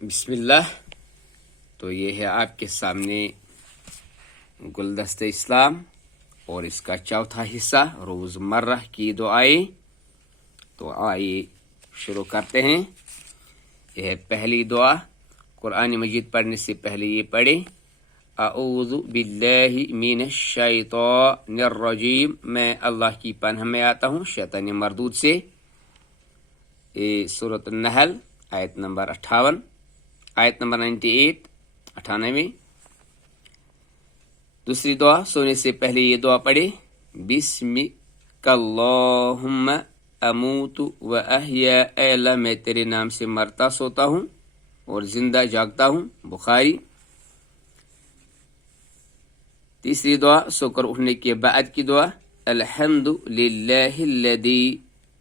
بسم اللہ. تو یہ ہے آپ کے سامنے گلدستہ اسلام اور اس کا چوتھا حصہ روزمرہ کی دعائیں. تو آئیے شروع کرتے ہیں. یہ ہے پہلی دعا. قرآن مجید پڑھنے سے پہلے یہ پڑھیں: اعوذ باللہ من الشیطان الرجیم. میں اللہ کی پناہ میں آتا ہوں شیطان مردود سے. یہ سورۃ النحل آیت نمبر 58، آیت نمبر 98۔ دوسری دعا سونے سے پہلے یہ دعا پڑھے: بسمک اللہم اموت و احیا. اے اللہ میں تیرے نام سے مرتا سوتا ہوں اور زندہ جاگتا ہوں. بخاری. تیسری دعا سو کر اٹھنے کے بعد کی دعا: الحمد للہ الذی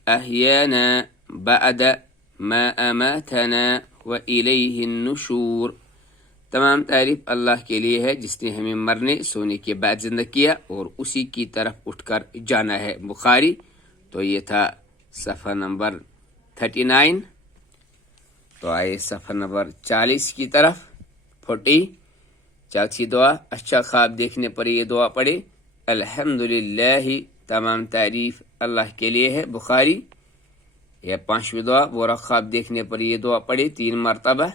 احیانا بعد ما اماتنا وإلیہ النشور. تمام تعریف اللہ کے لیے ہے جس نے ہمیں مرنے سونے کے بعد زندہ کیا اور اسی کی طرف اٹھ کر جانا ہے. بخاری. تو یہ تھا صفحہ نمبر 39. تو آئے صفحہ نمبر 40 کی طرف. 40. چوتھی دعا. اچھا خواب دیکھنے پر یہ دعا پڑھے: الحمدللہ. تمام تعریف اللہ کے لیے ہے. بخاری. یا پانچویں دعا. برا خواب دیکھنے پر یہ دعا پڑھے 3 مرتبہ: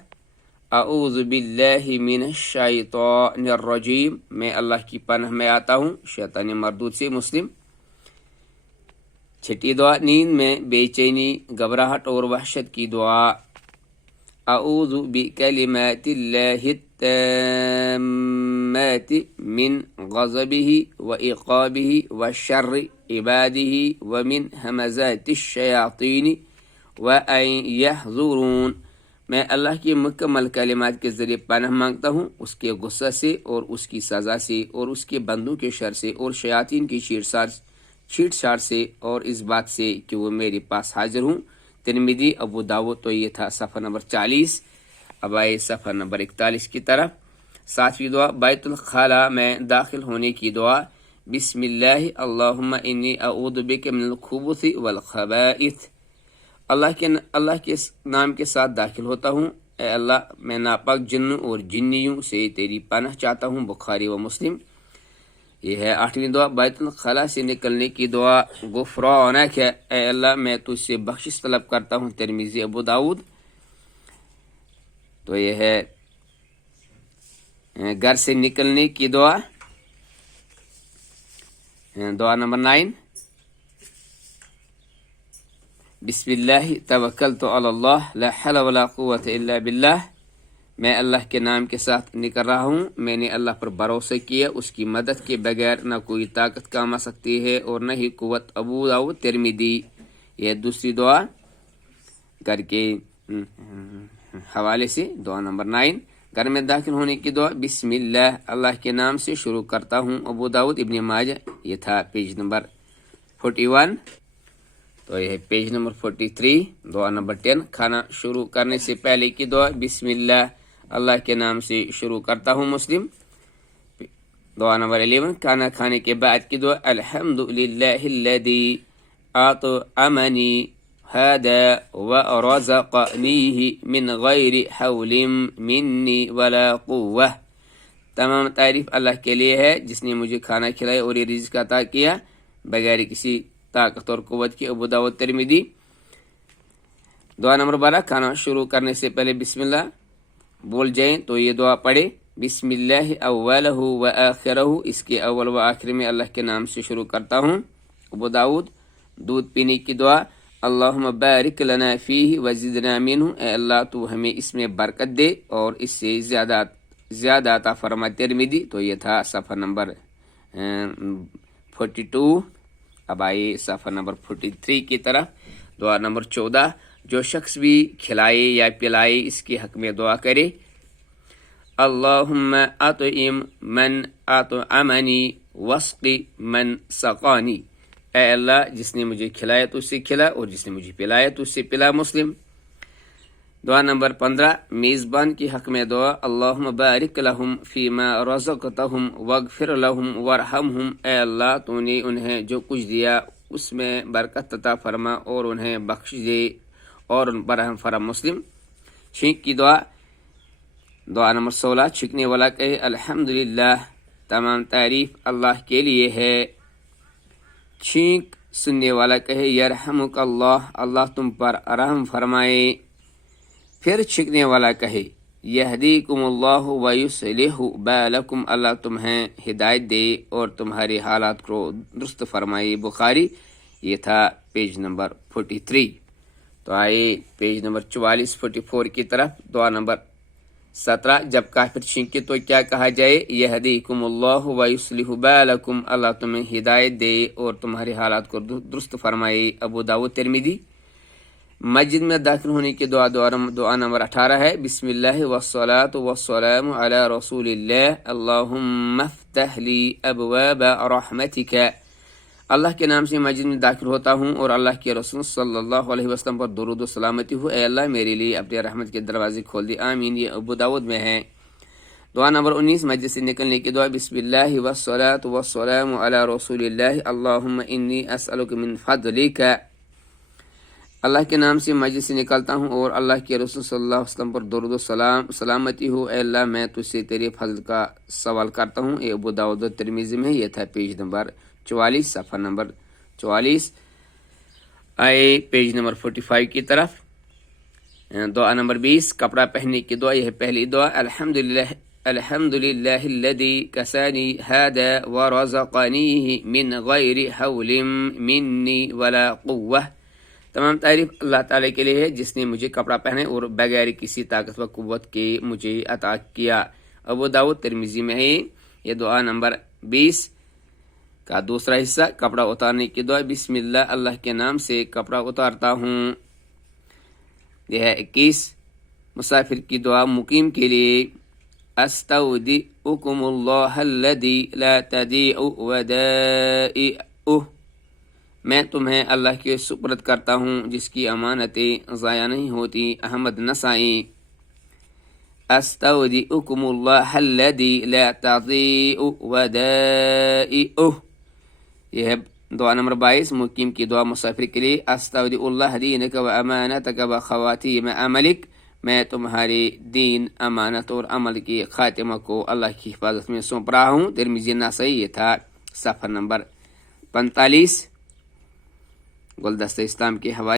اعوذ باللہ من الشیطان الرجیم. میں اللہ کی پناہ میں آتا ہوں شیطان مردود سے. مسلم. چھٹی دعا. نیند میں بے چینی، گھبراہٹ اور وحشت کی دعا: اعوذ بکلمات اللہ التامات من غضبہ وعقابہ وشر عبادہ ومن ہمزات الشیاطین وان یحضرون. میں اللہ کی مکمل کلمات کے ذریعے پناہ مانگتا ہوں اس کے غصہ سے اور اس کی سزا سے اور اس کے بندوں کے شر سے اور شیاطین کی چھیٹ چھاٹ سے اور اس بات سے کہ وہ میرے پاس حاضر ہوں. ترمذی، ابو داؤد. تو یہ تھا صفحہ نمبر 40. اب آئے صفحہ نمبر 41 کی طرف. 7ویں دعا. بیت الخلاء میں داخل ہونے کی دعا: بسم اللہ اللہم انی اعوذ بک من الخبث والخبائث. اللہ کے نام کے ساتھ داخل ہوتا ہوں. اے اللہ میں ناپاک جنوں اور جنیوں سے تیری پناہ چاہتا ہوں. بخاری و مسلم. یہ ہے 8ویں دعا. بیت الخلاء سے نکلنے کی دعا: غفرانک. اے اللہ میں تجھ سے بخشش طلب کرتا ہوں. ترمذی، ابو داؤد. تو یہ ہے گھر سے نکلنے کی دعا. دعا نمبر 9: بسم اللہ توکلت علی اللہ لا حول ولا قوت الا باللہ. میں اللہ کے نام کے ساتھ نکل رہا ہوں. میں نے اللہ پر بھروسہ کیا، اس کی مدد کے بغیر نہ کوئی طاقت کام آ سکتی ہے اور نہ ہی قوت. ابو داؤد، ترمذی. یہ دوسری دعا گھر کے حوالے سے. دعا نمبر 9: گھر میں داخل ہونے کی دعا: بسم اللہ. اللہ کے نام سے شروع کرتا ہوں. ابو داؤد، ابن ماجہ. یہ تھا پیج نمبر 41. تو یہ ہے پیج نمبر 43. دعا نمبر 10: کھانا شروع کرنے سے پہلے کی دعا: بسم اللہ. اللہ کے نام سے شروع کرتا ہوں. مسلم. دعا نمبر 11: کھانا کھانے کے بعد کی دعا: الحمد للہ الذی اطعمنی هذا ورزقنیہ من غیر حول منی ولا قوة. تمام تعریف اللہ کے لیے ہے جس نے مجھے کھانا کھلایا اور یہ رزق عطا کیا بغیر کسی طاقت اور قوت کی. ابو داؤد، ترمذی. دعا نمبر 12: کھانا شروع کرنے سے پہلے بسم اللہ بول جائیں تو یہ دعا پڑھے: بسم اللہ اولہ و آخرہ. اس کے اول و آخر میں اللہ کے نام سے شروع کرتا ہوں. ابو داؤد. دودھ پینے کی دعا: اللہم بارک لنا فیہ وزدنا منہ. اے اللہ تو ہمیں اس میں برکت دے اور اس سے زیادہ عطا فرما. ترمذی. تو یہ تھا صفحہ نمبر 42. اب آئیے صفحہ نمبر 43 کی طرف. دعا نمبر 14: جو شخص بھی کھلائے یا پلائے اس کے حق میں دعا کرے: اللہم اطعم من اطعمنی واسق من سقانی. اے اللہ جس نے مجھے کھلایا تو اس سے کھلا اور جس نے مجھے پلایا تو اس سے پلا. مسلم. دعا نمبر 15: میزبان کے حق میں دعا: اللہم بارک لہم فیما رزقتہم واغفر لہم وارحمہم. اے اللہ تو نے انہیں جو کچھ دیا اس میں برکت عطا فرما اور انہیں بخش دے اور ان پر رحم فرما. مسلم. چھینک کی دعا: دعا نمبر 16 چھینکنے والا کہے الحمدللہ، تمام تعریف اللہ کے لیے ہے۔ چھینک سننے والا کہے یرحمک اللہ، اللہ تم پر رحم فرمائے۔ پھر چھینکنے والا کہے یہدیکم اللہ ویصلح بالکم، اللہ تمہیں ہدایت دے اور تمہارے حالات کو درست فرمائے۔ بخاری۔ یہ تھا پیج نمبر 43۔ تو آئے پیج نمبر 44 کی طرف۔ دعا نمبر 17 جب کافر چھینکے تو کیا کہا جائے؟ یہدیکم اللہ ویصلح بالکم، اللہ تمہیں ہدایت دے اور تمہارے حالات کو درست فرمائے۔ ابو داؤد ترمذی۔ مسجد میں داخل ہونے کی دعا نمبر 18 ہے بسم اللہ والصلاة والسلام علی رسول اللہ اللہم افتح لی ابواب رحمتک، اللہ کے نام سے مسجد میں داخل ہوتا ہوں اور اللہ کے رسول صلی اللہ علیہ وسلم پر درود و سلامتی ہو، اے اللہ میرے لیے اپنے رحمت کے دروازے کھول دی، آمین۔ یہ ابو داؤد میں ہے۔ دعا نمبر 19 مسجد سے نکلنے کی دعا بسم اللہ والصلاة والسلام علی رسول اللہ اللہم انی اسألک من فضلک، اللہ کے نام سے مسجد سے نکلتا ہوں اور اللہ کے رسول صلی اللہ علیہ وسلم پر درود و سلامتی ہو، اے اللہ میں تجھ سے تیرے فضل کا سوال کرتا ہوں۔ یہ ابو داؤد ترمذی میں، یہ تھا پیج نمبر 44، صفحہ نمبر 44۔ آئے پیج نمبر 45 کی طرف۔ دعا نمبر 20 کپڑا پہننے کی دعا، یہ پہلی دعا الحمدللہ الذی کسانی ھذا ورزقنیہ من غیر حول منی ولا قوہ، تمام تعریف اللہ تعالیٰ کے لیے ہے جس نے مجھے کپڑا پہنے اور بغیر کسی طاقت و قوت کے مجھے عطا کیا۔ ابو داؤد ترمذی میں ہے۔ یہ دعا نمبر 20 کا دوسرا حصہ کپڑا اتارنے کی دعا بسم اللہ، اللہ کے نام سے کپڑا اتارتا ہوں۔ یہ ہے 21 مسافر کی دعا مقیم کے لیے استودعکم اللہ الذی لا تضیع ودائعہ، میں تمہیں اللہ کے سپرد کرتا ہوں جس کی امانتیں ضائع نہیں ہوتی۔ احمد نسائی۔ استودعکم اللہ الذی لا تضیع ودائعہ، یہ ہے دعا نمبر 22 مقیم کی دعا مسافر کے لیے استودع اللہ دینک و امانتک و خواتیم عملک، میں تمہارے دین، امانت اور عمل کی خاتمہ کو اللہ کی حفاظت میں سونپ رہا ہوں۔ ترمذی نسائی۔ یہ تھا صفحہ نمبر 45۔ گلدستہ اسلام کے حوالے